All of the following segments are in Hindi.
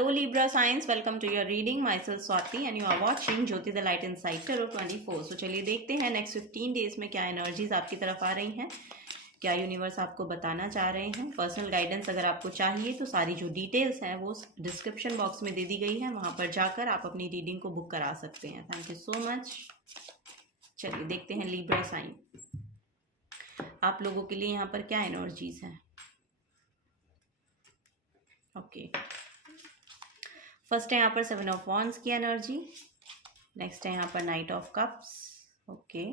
Hello Libra signs, welcome to your reading. Myself Swati and you are watching Jyoti the Light Inside Tarot 24. So चलिए देखते हैं नेक्स्ट 15 डेज में क्या एनर्जीज आपकी तरफ आ रही हैं, क्या यूनिवर्स आपको बताना चाह रहे हैं। पर्सनल गाइडेंस अगर आपको चाहिए तो सारी जो डिटेल्स हैं वो डिस्क्रिप्शन बॉक्स में दे दी गई है, वहाँ पर जाकर आप अपनी रीडिंग को बुक करा सकते हैं। Thank you so much. चलिए देखते हैं लिब्रा साइन आप लोगों के लिए यहाँ पर क्या एनर्जीज हैं। ओके, फर्स्ट है यहाँ पर 7 ऑफ वॉन्ड्स की एनर्जी, नेक्स्ट है यहाँ पर night of cups. Okay,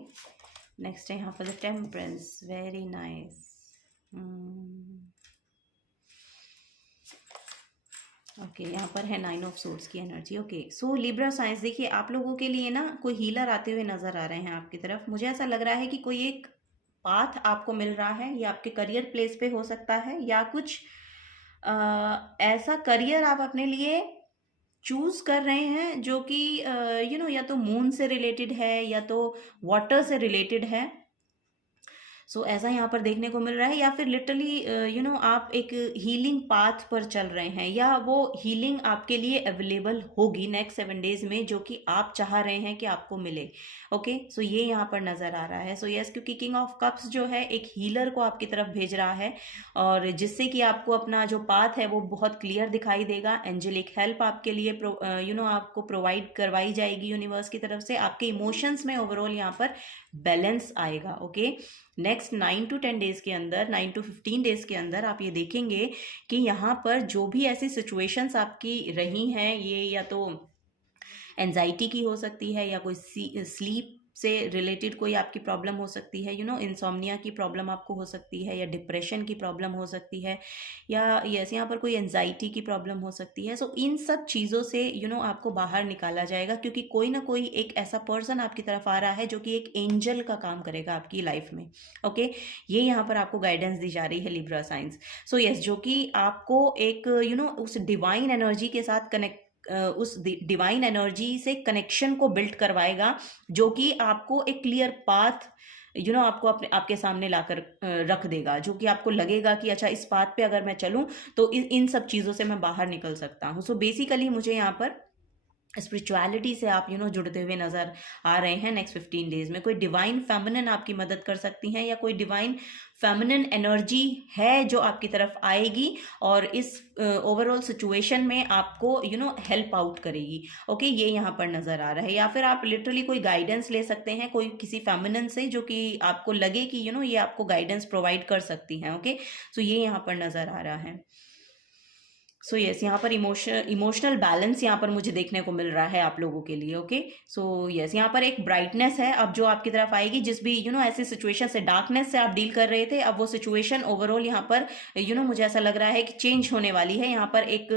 next है यहाँ पर the temperance, very nice. Okay, यहाँ पर है 9 ऑफ सोर्ड्स की एनर्जी। ओके, सो लिब्रा साइंस देखिए आप लोगों के लिए ना कोई हीलर आते हुए नजर आ रहे हैं आपकी तरफ। मुझे ऐसा लग रहा है कि कोई एक पाथ आपको मिल रहा है, या आपके करियर प्लेस पे हो सकता है, या कुछ ऐसा करियर आप अपने लिए चूज कर रहे हैं जो कि या तो मून से रिलेटेड है या तो वाटर से रिलेटेड है। सो ऐसा यहाँ पर देखने को मिल रहा है, या फिर लिटरली आप एक हीलिंग पाथ पर चल रहे हैं, या वो हीलिंग आपके लिए अवेलेबल होगी नेक्स्ट 7 डेज में, जो कि आप चाह रहे हैं कि आपको मिले। ओके, सो ये यहाँ पर नजर आ रहा है। सो यस, क्योंकि किंग ऑफ कप्स जो है एक हीलर को आपकी तरफ भेज रहा है, और जिससे कि आपको अपना जो पाथ है वो बहुत क्लियर दिखाई देगा। एंजेलिक हेल्प आपके लिए आपको प्रोवाइड करवाई जाएगी यूनिवर्स की तरफ से। आपके इमोशंस में ओवरऑल यहाँ पर बैलेंस आएगा। ओके, नेक्स्ट 9 to 10 डेज के अंदर, 9 to 15 डेज के अंदर आप ये देखेंगे कि यहाँ पर जो भी ऐसी सिचुएशंस आपकी रही हैं, ये या तो एंजाइटी की हो सकती है, या कोई स्लीप से रिलेटेड कोई आपकी प्रॉब्लम हो सकती है, इंसोम्निया की प्रॉब्लम आपको हो सकती है, या डिप्रेशन की प्रॉब्लम हो सकती है, या यस यहाँ पर कोई एंजाइटी की प्रॉब्लम हो सकती है। सो इन सब चीज़ों से आपको बाहर निकाला जाएगा, क्योंकि कोई ना कोई एक ऐसा पर्सन आपकी तरफ आ रहा है जो कि एक एंजल का काम करेगा आपकी लाइफ में। ओके, ये यहाँ पर आपको गाइडेंस दी जा रही है लिब्रा साइंस। सो यस, जो कि आपको एक उस डिवाइन एनर्जी के साथ उस डिवाइन एनर्जी से कनेक्शन को बिल्ड करवाएगा, जो कि आपको एक क्लियर पाथ आपको आपके सामने लाकर रख देगा, जो कि आपको लगेगा कि अच्छा इस पाथ पे अगर मैं चलूं तो इन सब चीज़ों से मैं बाहर निकल सकता हूं। सो बेसिकली मुझे यहाँ पर स्पिरिचुअलिटी से आप जुड़ते हुए नजर आ रहे हैं नेक्स्ट 15 डेज में। कोई डिवाइन फेमिनिन आपकी मदद कर सकती हैं, या कोई डिवाइन फेमिनिन एनर्जी है जो आपकी तरफ आएगी और इस ओवरऑल सिचुएशन में आपको हेल्प आउट करेगी। ओके, ये यहाँ पर नजर आ रहा है। या फिर आप लिटरली कोई गाइडेंस ले सकते हैं कोई किसी फेमिनिन से, जो कि आपको लगे कि ये आपको गाइडेंस प्रोवाइड कर सकती हैं। ओके, सो ये यहाँ पर नजर आ रहा है। सो यस, यहाँ पर इमोशनल बैलेंस यहाँ पर मुझे देखने को मिल रहा है आप लोगों के लिए। ओके, सो यस, यहाँ पर एक ब्राइटनेस है अब जो आपकी तरफ आएगी, जिस भी ऐसी सिचुएशन से, डार्कनेस से आप डील कर रहे थे, अब वो सिचुएशन ओवरऑल यहाँ पर मुझे ऐसा लग रहा है कि चेंज होने वाली है। यहाँ पर एक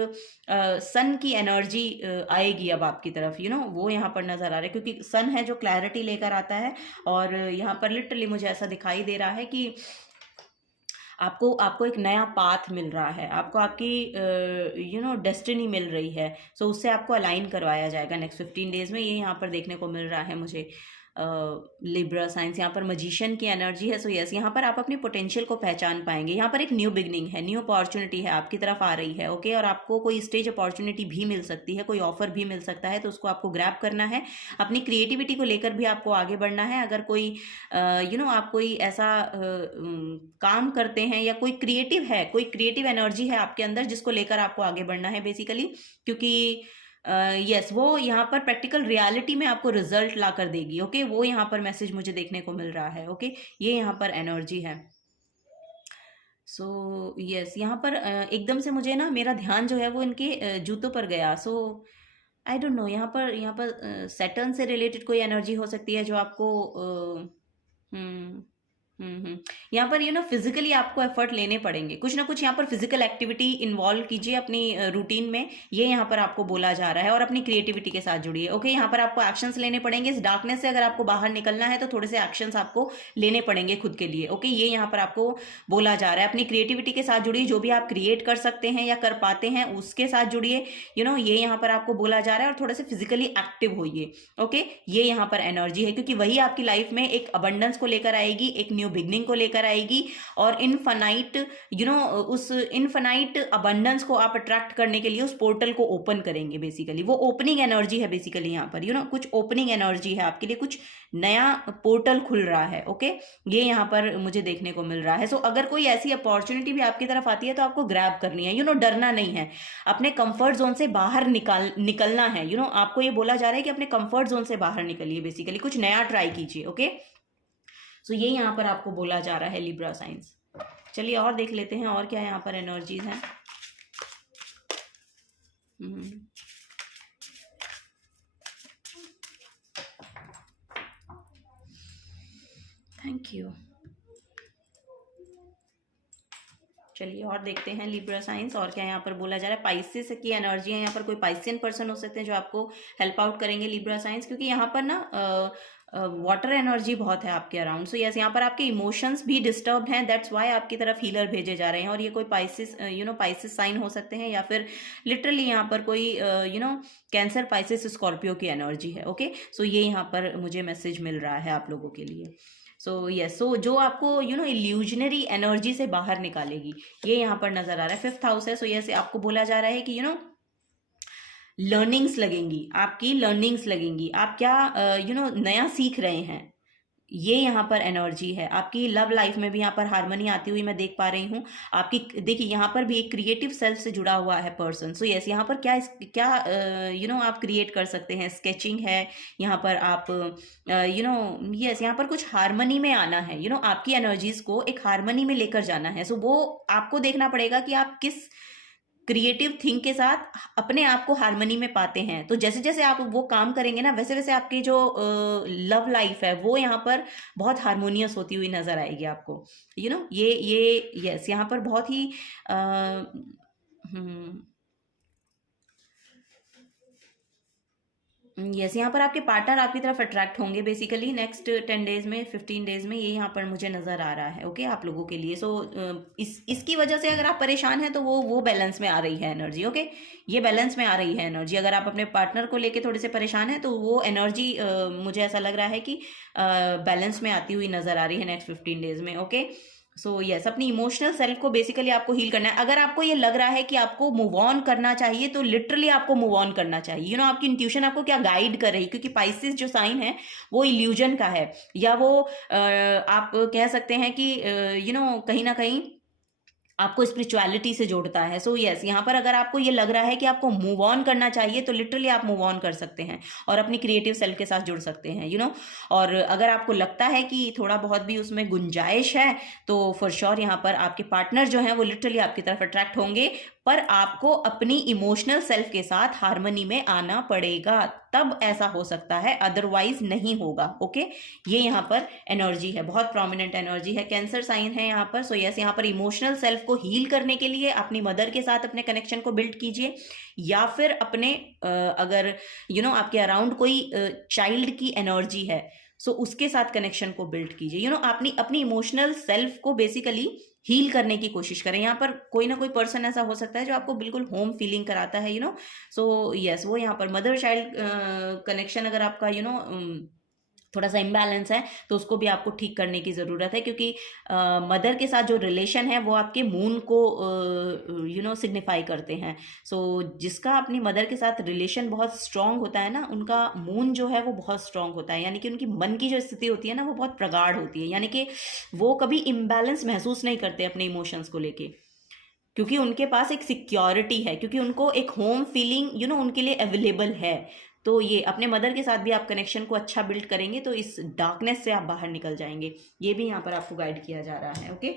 सन की एनर्जी आएगी अब आपकी तरफ, वो यहाँ पर नजर आ रहा है, क्योंकि सन है जो क्लैरिटी लेकर आता है। और यहाँ पर लिटरली मुझे ऐसा दिखाई दे रहा है कि आपको एक नया पाथ मिल रहा है, आपको आपकी डेस्टिनी मिल रही है। सो उससे आपको अलाइन करवाया जाएगा नेक्स्ट 15 डेज में, ये यहाँ पर देखने को मिल रहा है मुझे। लिब्रा साइंस यहाँ पर मजिशियन की एनर्जी है। सो यस, यहाँ पर आप अपनी पोटेंशियल को पहचान पाएंगे। यहाँ पर एक न्यू बिगनिंग है, न्यू अपॉर्चुनिटी है आपकी तरफ आ रही है। ओके, और आपको कोई स्टेज अपॉर्चुनिटी भी मिल सकती है, कोई ऑफर भी मिल सकता है, तो उसको आपको ग्रैब करना है। अपनी क्रिएटिविटी को लेकर भी आपको आगे बढ़ना है। अगर कोई आप कोई ऐसा काम करते हैं, या कोई क्रिएटिव एनर्जी है आपके अंदर जिसको लेकर आपको आगे बढ़ना है बेसिकली, क्योंकि यस वो यहाँ पर प्रैक्टिकल रियलिटी में आपको रिजल्ट ला कर देगी। ओके, वो यहाँ पर मैसेज मुझे देखने को मिल रहा है। ओके, ये यहाँ पर एनर्जी है। सो यस, यहाँ पर एकदम से मुझे ना मेरा ध्यान जो है वो इनके जूतों पर गया। सो आई डोंट नो, यहाँ पर सैटर्न से रिलेटेड कोई एनर्जी हो सकती है जो आपको यहाँ पर फिजिकली आपको एफर्ट लेने पड़ेंगे, कुछ ना कुछ यहाँ पर फिजिकल एक्टिविटी इन्वॉल्व कीजिए अपनी रूटीन में, ये यहाँ पर आपको बोला जा रहा है। और अपनी क्रिएटिविटी के साथ जुड़िए। ओके, यहाँ पर आपको एक्शंस लेने पड़ेंगे। इस डार्कनेस से अगर आपको बाहर निकलना है तो थोड़े से एक्शंस आपको लेने पड़ेंगे खुद के लिए। ओके, ये यहाँ पर आपको बोला जा रहा है। अपनी क्रिएटिविटी के साथ जुड़िए, जो भी आप क्रिएट कर सकते हैं या कर पाते हैं उसके साथ जुड़िए। ये यहाँ पर आपको बोला जा रहा है। और थोड़े से फिजिकली एक्टिव होइए। ओके, ये यहाँ पर एनर्जी है, क्योंकि वही आपकी लाइफ में एक अबंडेंस को लेकर आएगी, एक न्यू बिगनिंग को लेकर आएगी, और इनफाइनाइट उस इनफाइनाइट अबंडेंस को आप अट्रैक्ट करने के लिए उस पोर्टल को ओपन करेंगे। बेसिकली वो ओपनिंग एनर्जी है, बेसिकली यहाँ पर कुछ ओपनिंग एनर्जी है आपके लिए, कुछ नया पोर्टल खुल रहा है। ओके, ये यहाँ पर मुझे देखने को मिल रहा है। सो अगर कोई ऐसी अपॉर्चुनिटी भी आपकी तरफ आती है तो आपको ग्रैब करनी है, डरना नहीं है, अपने कंफर्ट जोन से बाहर निकलना है। आपको ये बोला जा रहा है कि अपने कंफर्ट जोन से बाहर निकलिए, बेसिकली कुछ नया ट्राई कीजिए। ओके, सो ये यहाँ पर आपको बोला जा रहा है लिब्रा साइंस। चलिए और देख लेते हैं और क्या यहाँ पर एनर्जीज हैं। Thank you. चलिए और देखते हैं लिब्रा साइंस और क्या यहाँ पर बोला जा रहा है। पाइसेस की एनर्जी है यहाँ पर, कोई पाइसियन पर्सन हो सकते हैं जो आपको हेल्प आउट करेंगे लिब्रा साइंस, क्योंकि यहाँ पर ना वाटर एनर्जी बहुत है आपके अराउंड। सो यस, यहाँ पर आपके इमोशंस भी डिस्टर्ब हैं, दैट्स वाई आपकी तरफ हीलर भेजे जा रहे हैं। और ये कोई पाइसिस पाइसिस साइन हो सकते हैं, या फिर लिटरली यहाँ पर कोई कैंसर, पाइसिस, स्कॉर्पियो की एनर्जी है। ओके, सो ये यहाँ पर मुझे मैसेज मिल रहा है आप लोगों के लिए। सो यस, सो जो आपको इल्यूजनरी एनर्जी से बाहर निकालेगी, ये यहाँ पर नजर आ रहा है। 5th हाउस है। सो यस, आपको बोला जा रहा है कि लर्निंग्स लगेंगी, आपकी लर्निंग्स लगेंगी, आप क्या नया सीख रहे हैं, ये यहाँ पर एनर्जी है। आपकी लव लाइफ में भी यहाँ पर हार्मनी आती हुई मैं देख पा रही हूँ। आपकी देखिए यहाँ पर भी एक क्रिएटिव सेल्फ से जुड़ा हुआ है पर्सन। सो यस, यहाँ पर क्या आप क्रिएट कर सकते हैं, स्केचिंग है यहाँ पर, आप यस यहाँ पर कुछ हार्मनी में आना है, आपकी एनर्जीज को एक हार्मनी में लेकर जाना है। सो वो आपको देखना पड़ेगा कि आप किस क्रिएटिव थिंग के साथ अपने आप को हार्मनी में पाते हैं। तो जैसे जैसे आप वो काम करेंगे ना, वैसे वैसे आपकी जो लव लाइफ है वो यहाँ पर बहुत हार्मोनियस होती हुई नजर आएगी आपको। ये यस, यहाँ पर बहुत ही यस, यहाँ पर आपके पार्टनर आपकी तरफ अट्रैक्ट होंगे बेसिकली नेक्स्ट 10 डेज में, 15 डेज में, ये यहाँ पर मुझे नज़र आ रहा है। ओके, आप लोगों के लिए। सो इसकी वजह से अगर आप परेशान हैं तो वो बैलेंस में आ रही है एनर्जी। ओके, ये बैलेंस में आ रही है एनर्जी। अगर आप अपने पार्टनर को लेके थोड़े से परेशान हैं तो वो एनर्जी मुझे ऐसा लग रहा है कि बैलेंस में आती हुई नज़र आ रही है नेक्स्ट 15 डेज में। ओके, सो यस, अपनी इमोशनल सेल्फ को बेसिकली आपको हील करना है। अगर आपको ये लग रहा है कि आपको मूव ऑन करना चाहिए तो लिटरली आपको मूव ऑन करना चाहिए। आपकी इंट्यूशन आपको क्या गाइड कर रही है, क्योंकि पाइसिस जो साइन है वो इल्यूजन का है, या वो आप कह सकते हैं कि कहीं ना कहीं आपको स्पिरिचुअलिटी से जोड़ता है। सो यस, यहाँ पर अगर आपको ये लग रहा है कि आपको मूव ऑन करना चाहिए तो लिटरली आप मूव ऑन कर सकते हैं और अपनी क्रिएटिव सेल्फ के साथ जुड़ सकते हैं। और अगर आपको लगता है कि थोड़ा बहुत भी उसमें गुंजाइश है तो फॉर श्योर यहाँ पर आपके पार्टनर जो हैं वो लिटरली आपकी तरफ अट्रैक्ट होंगे, पर आपको अपनी इमोशनल सेल्फ के साथ हार्मनी में आना पड़ेगा, तब ऐसा हो सकता है, अदरवाइज नहीं होगा। ओके, ये यहाँ पर एनर्जी है, बहुत प्रोमिनेंट एनर्जी है। कैंसर साइन है यहाँ पर। सो यस, यहाँ पर इमोशनल सेल्फ को हील करने के लिए अपनी मदर के साथ अपने कनेक्शन को बिल्ड कीजिए, या फिर अपने अगर आपके अराउंड कोई चाइल्ड की एनर्जी है सो उसके साथ कनेक्शन को बिल्ड कीजिए। अपनी इमोशनल सेल्फ को बेसिकली हील करने की कोशिश करें। यहाँ पर कोई ना कोई पर्सन ऐसा हो सकता है जो आपको बिल्कुल होम फीलिंग कराता है। सो यस, वो यहाँ पर मदर चाइल्ड कनेक्शन अगर आपका थोड़ा सा इम्बैलेंस है तो उसको भी आपको ठीक करने की ज़रूरत है, क्योंकि मदर के साथ जो रिलेशन है वो आपके मून को सिग्निफाई करते हैं। सो जिसका अपनी मदर के साथ रिलेशन बहुत स्ट्रांग होता है ना, उनका मून जो है वो बहुत स्ट्रांग होता है, यानी कि उनकी मन की जो स्थिति होती है ना वो बहुत प्रगाढ़ होती है, यानी कि वो कभी इम्बैलेंस महसूस नहीं करते अपने इमोशंस को लेके, क्योंकि उनके पास एक सिक्योरिटी है, क्योंकि उनको एक होम फीलिंग उनके लिए अवेलेबल है। तो ये अपने मदर के साथ भी आप कनेक्शन को अच्छा बिल्ड करेंगे तो इस डार्कनेस से आप बाहर निकल जाएंगे। ये भी यहाँ पर आपको गाइड किया जा रहा है। ओके,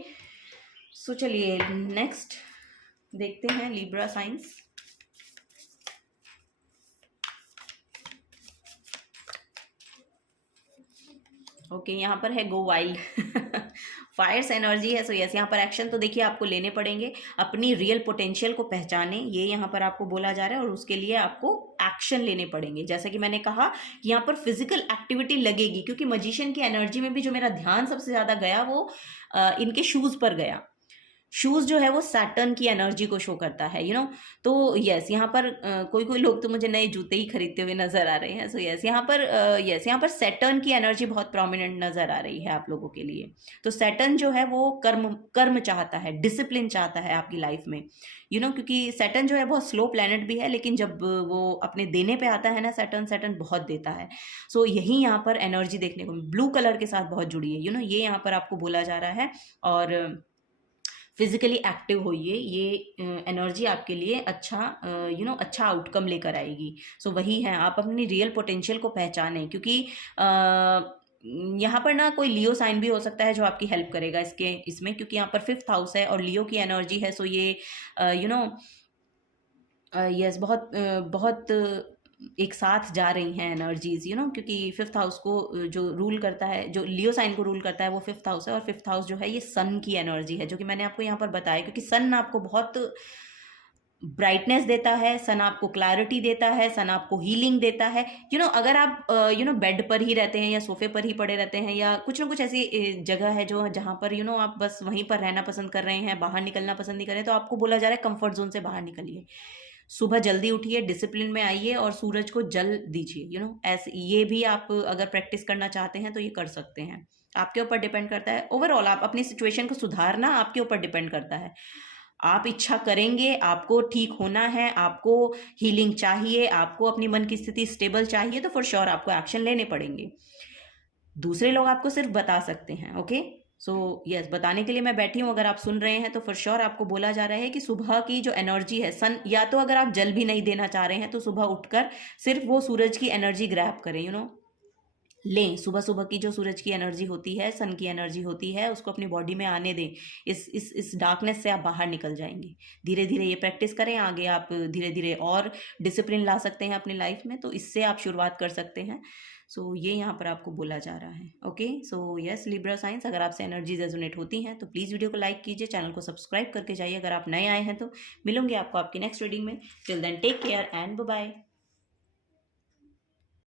सो चलिए नेक्स्ट देखते हैं लिब्रा साइंस। ओके, यहाँ पर है गो वाइल्ड फायर्स एनर्जी है। सो यस, यहाँ पर एक्शन तो देखिए आपको लेने पड़ेंगे, अपनी रियल पोटेंशियल को पहचाने, ये यहाँ पर आपको बोला जा रहा है, और उसके लिए आपको एक्शन लेने पड़ेंगे। जैसा कि मैंने कहा कि यहाँ पर फिजिकल एक्टिविटी लगेगी, क्योंकि मजिशियन की एनर्जी में भी जो मेरा ध्यान सबसे ज़्यादा गया वो इनके शूज़ पर गया। शूज़ जो है वो सैटर्न की एनर्जी को शो करता है, तो यस, यहाँ पर कोई कोई लोग तो मुझे नए जूते ही खरीदते हुए नजर आ रहे हैं। सो यस, यहाँ पर सैटर्न की एनर्जी बहुत प्रोमिनेंट नजर आ रही है आप लोगों के लिए। तो सैटर्न जो है वो कर्म कर्म चाहता है, डिसिप्लिन चाहता है आपकी लाइफ में, क्योंकि सैटर्न जो है बहुत स्लो प्लेनेट भी है, लेकिन जब वो अपने देने पे आता है ना, सैटर्न सैटर्न बहुत देता है। सो यही यहाँ पर एनर्जी देखने को ब्लू कलर के साथ बहुत जुड़ी है, ये यहाँ पर आपको बोला जा रहा है। और फिजिकली एक्टिव होइए, ये एनर्जी आपके लिए अच्छा अच्छा आउटकम लेकर आएगी। सो वही है, आप अपनी रियल पोटेंशियल को पहचानें, क्योंकि यहाँ पर ना कोई लियो साइन भी हो सकता है जो आपकी हेल्प करेगा इसमें, क्योंकि यहाँ पर 5th हाउस है और लियो की एनर्जी है। सो ये यू नो यस, बहुत एक साथ जा रही हैं एनर्जीज, क्योंकि 5th हाउस को जो रूल करता है, जो लियो साइन को रूल करता है, वो 5th हाउस है। और 5th हाउस जो है ये सन की एनर्जी है, जो कि मैंने आपको यहाँ पर बताया, क्योंकि सन आपको बहुत ब्राइटनेस देता है, सन आपको क्लैरिटी देता है, सन आपको हीलिंग देता है। अगर आप बेड पर ही रहते हैं या सोफे पर ही पड़े रहते हैं, या कुछ ना कुछ ऐसी जगह है जो जहाँ पर आप बस वहीं पर रहना पसंद कर रहे हैं, बाहर निकलना पसंद नहीं कर रहे हैं, तो आपको बोला जा रहा है कंफर्ट जोन से बाहर निकलिए, सुबह जल्दी उठिए, डिसिप्लिन में आइए और सूरज को जल दीजिए। ऐसे ये भी आप अगर प्रैक्टिस करना चाहते हैं तो ये कर सकते हैं। आपके ऊपर डिपेंड करता है, ओवरऑल आप अपनी सिचुएशन को सुधारना आपके ऊपर डिपेंड करता है। आप इच्छा करेंगे, आपको ठीक होना है, आपको हीलिंग चाहिए, आपको अपनी मन की स्थिति स्टेबल चाहिए, तो फॉर श्योर आपको एक्शन लेने पड़ेंगे। दूसरे लोग आपको सिर्फ बता सकते हैं। ओके, सो यस, बताने के लिए मैं बैठी हूँ। अगर आप सुन रहे हैं तो फॉर श्योर आपको बोला जा रहा है कि सुबह की जो एनर्जी है, सन, या तो अगर आप जल भी नहीं देना चाह रहे हैं तो सुबह उठकर सिर्फ वो सूरज की एनर्जी ग्रैब करें, लें। सुबह सुबह की जो सूरज की एनर्जी होती है, सन की एनर्जी होती है, उसको अपनी बॉडी में आने दें। इस डार्कनेस से आप बाहर निकल जाएंगे। धीरे धीरे ये प्रैक्टिस करें, आगे आप धीरे धीरे और डिसिप्लिन ला सकते हैं अपनी लाइफ में, तो इससे आप शुरुआत कर सकते हैं। सो ये यहाँ पर आपको बोला जा रहा है। Okay, so yes Libra science, अगर आपसे एनर्जी रेजोनेट होती हैं तो प्लीज़ वीडियो को लाइक कीजिए, चैनल को सब्सक्राइब करके जाइए अगर आप नए आए हैं तो। मिलूंगे आपको आपकी नेक्स्ट रीडिंग में। Till then take care and bye bye.